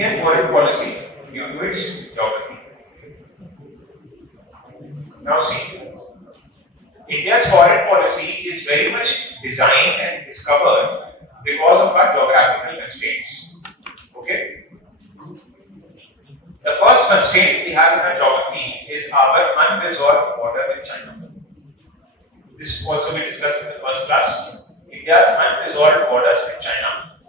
Indian foreign policy due to its geography. Now see, India's foreign policy is very much designed and discovered because of our geographical constraints. Okay? The first constraint we have in our geography is our unresolved border with China. This also we discussed in the first class. India's unresolved borders with China.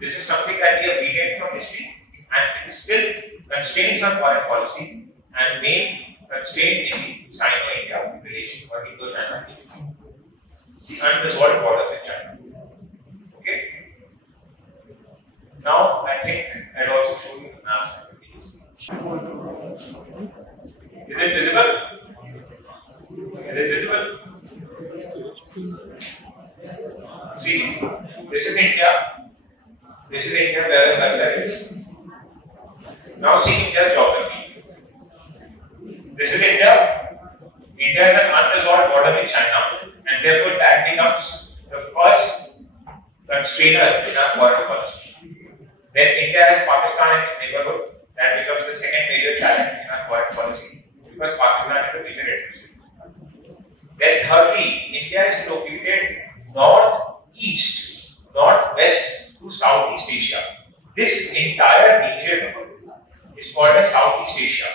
This is something that we have retained from history, and it still constrains our foreign policy and main constraint in the Sino-India relation or Indo-China relation. The unresolved borders with China. Okay. Now I think I'll also show you the maps that we use. Is it visible? Is it visible? See, this is India. This is India where the cursor is. Now see India's geography. This is India. India has an unresolved border with China, and therefore that becomes the first constrainer in our foreign policy. Then India has Pakistan in its neighborhood. That becomes the second major challenge in our foreign policy because Pakistan is a major adversary. Then thirdly, India is located northeast, northwest to Southeast Asia. This entire region is called as Southeast Asia.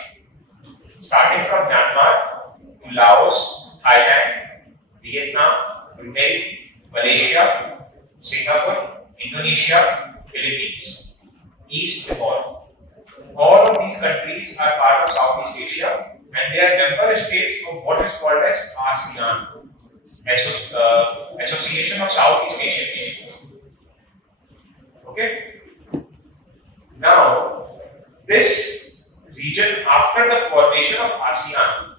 Starting from Myanmar to Laos, Thailand, Vietnam, Brunei, Malaysia, Singapore, Indonesia, Philippines, East Timor. All of these countries are part of Southeast Asia and they are member states of what is called as ASEAN, Association of Southeast Asian Nations. Okay? Now, this region after the formation of ASEAN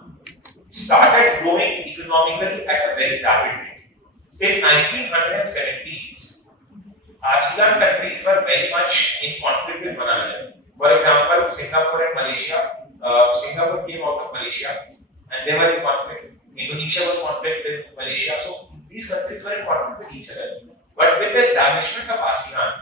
started growing economically at a very rapid rate. Till 1970s, ASEAN countries were very much in conflict with one another. For example, Singapore and Malaysia, Singapore came out of Malaysia and they were in conflict. Indonesia was conflict with Malaysia. So these countries were in conflict with each other. But with the establishment of ASEAN,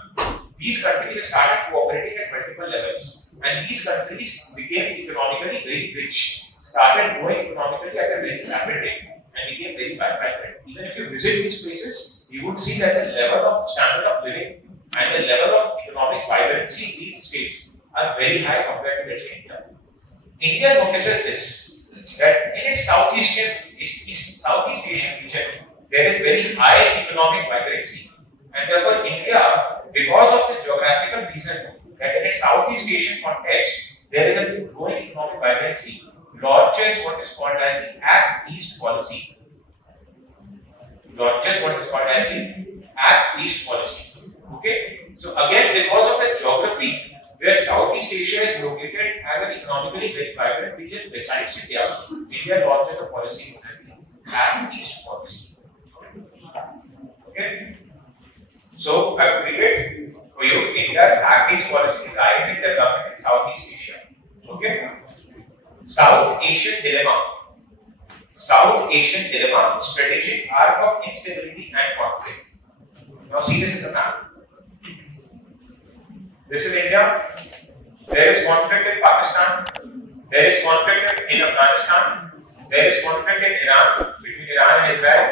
these countries started cooperating at multiple levels. And these countries became economically very rich, started growing economically at a very rapid rate and became very vibrant. Even if you visit these places, you would see that the level of standard of living and the level of economic vibrancy in these states are very high compared to let's say India. India notices this, that in its Southeast Asian region, there is very high economic vibrancy. And therefore India, because of this geographical reason, that in its Southeast Asian context, there is a growing economic vibrancy, launches what is called as the Act East policy. Launches what is called as the Act East policy. Okay? So again, because of the geography, where Southeast Asia is located as an economically very vibrant region besides India, India launches a policy known as the Act East policy. Okay? So I will repeat for you, India's Act East policy lies in development in Southeast Asia. Okay? South Asian dilemma. South Asian dilemma, strategic arc of instability and conflict. Now see this in the map. This is India. There is conflict in Pakistan. There is conflict in Afghanistan. There is conflict in Iran, between Iran and Israel.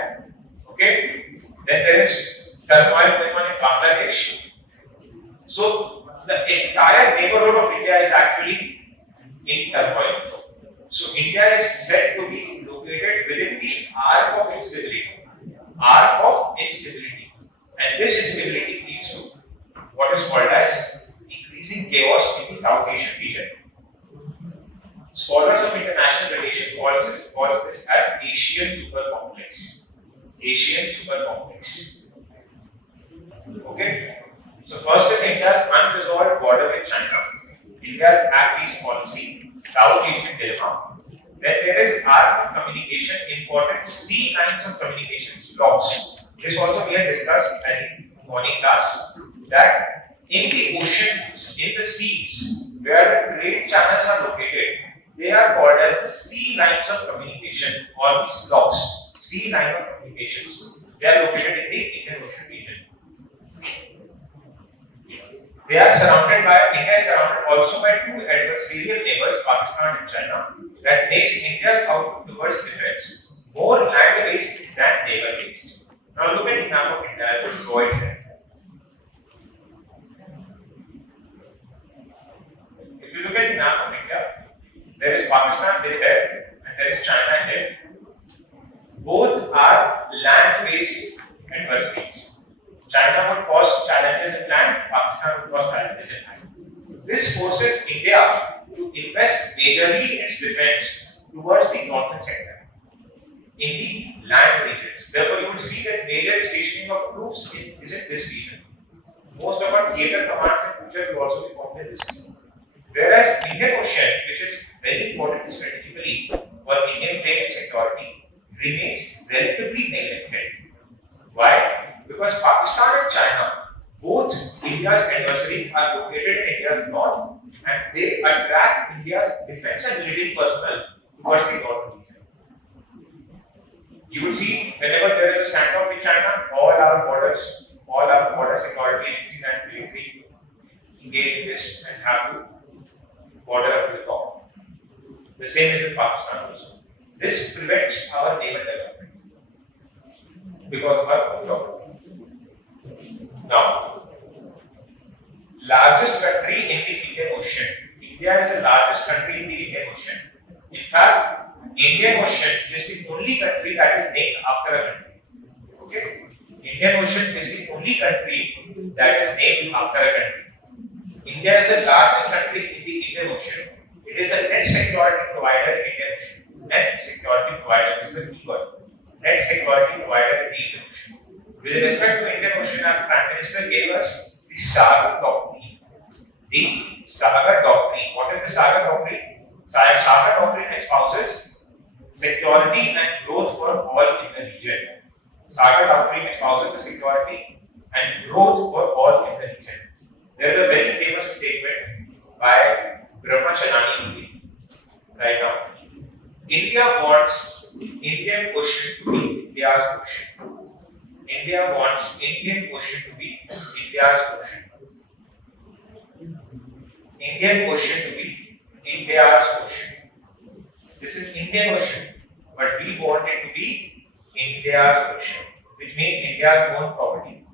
Okay? Then there is turmoil going on in Bangladesh. So the entire neighborhood of India is actually in turmoil. So India is said to be located within the arc of instability. Arc of instability. And this instability leads to what is called as increasing chaos in the South Asian region. Scholars of international relations call this as Asian supercomplex. Asian supercomplex. Okay? So first is India's unresolved border with China. India's Act East policy, South Asian dilemma. Then there is arc of communication, important sea lines of communications lost. This also we had discussed in the morning class that in the oceans, in the seas, where the trade channels are located, they are called as the sea lines of communication or the slocks. Sea line of communications. They are located in the Indian Ocean region. India is surrounded also by two adversarial neighbors, Pakistan and China, that makes India's outlook towards defense more land-based than naval-based. Now look at the map of India. I will draw it here. If you look at the map of India, there is Pakistan here and there is China here. Both are land-based adversaries. China would cause challenges in land, Pakistan would cause challenges in land. This forces India to invest majorly in its defense towards the northern sector in the land regions. Therefore, you would see that major stationing of troops is in this region. Most of our theatre commands in future will also be formed in this region. Whereas Indian Ocean, which is very important strategically for Indian trade and security, remains relatively neglected. Why? Because Pakistan and China, both India's adversaries, are located in India's north and they attract India's defense and military personnel towards the northern region. You will see whenever there is a standoff in China, all our border security agencies and military engage in this and have to border up to the top. The same is in Pakistan also. This prevents our naval development because of our own geography. Now, largest country in the Indian Ocean. India is the largest country in the Indian Ocean. In fact, Indian Ocean is the only country that is named after a country. Okay? Indian Ocean is the only country that is named after a country. India is the largest country in the Indian Ocean. It is a net security provider in the Indian Ocean. Net security provider is the key word. Net security provider in the Indian Ocean. With respect to Indian Ocean, our Prime Minister gave us the Sagar Doctrine. The Sagar Doctrine. What is the Sagar Doctrine? Sagar Doctrine espouses security and growth for all in the region. Sagar Doctrine espouses the security and growth for all in the region. There is a very famous statement by Brahmacharani right now. India wants Indian Ocean to be India's ocean. India wants Indian Ocean to be India's ocean. Indian Ocean to be India's ocean. This is Indian Ocean, but we want it to be India's ocean, which means India's own property.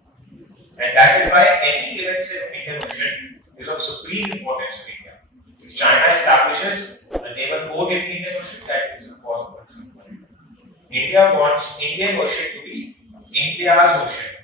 And that is why any events in Indian Ocean is of supreme importance to India. If China establishes a naval code in Indian Ocean, that is a cause of concern for India. India wants Indian Ocean to be India's ocean.